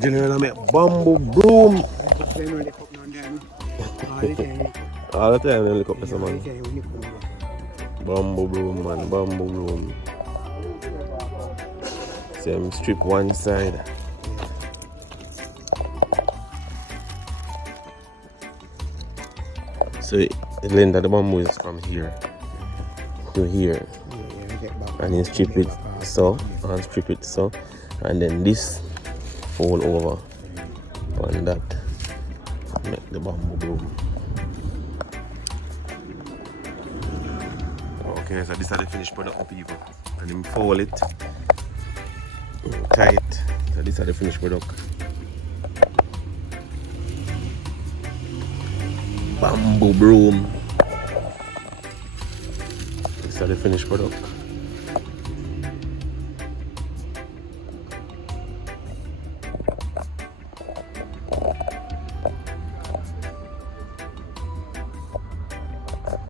General make bamboo broom. All the time they look up to someone. Bamboo broom, man, bamboo broom. Same strip one side. So the length of the bamboo is from here to here. And you strip it so, and strip it so. And then this fold over on that. Make the bamboo broom. Okay, so this is the finished product, people. And then fold it tight. So this is the finished product. Bamboo broom. This is the finished product.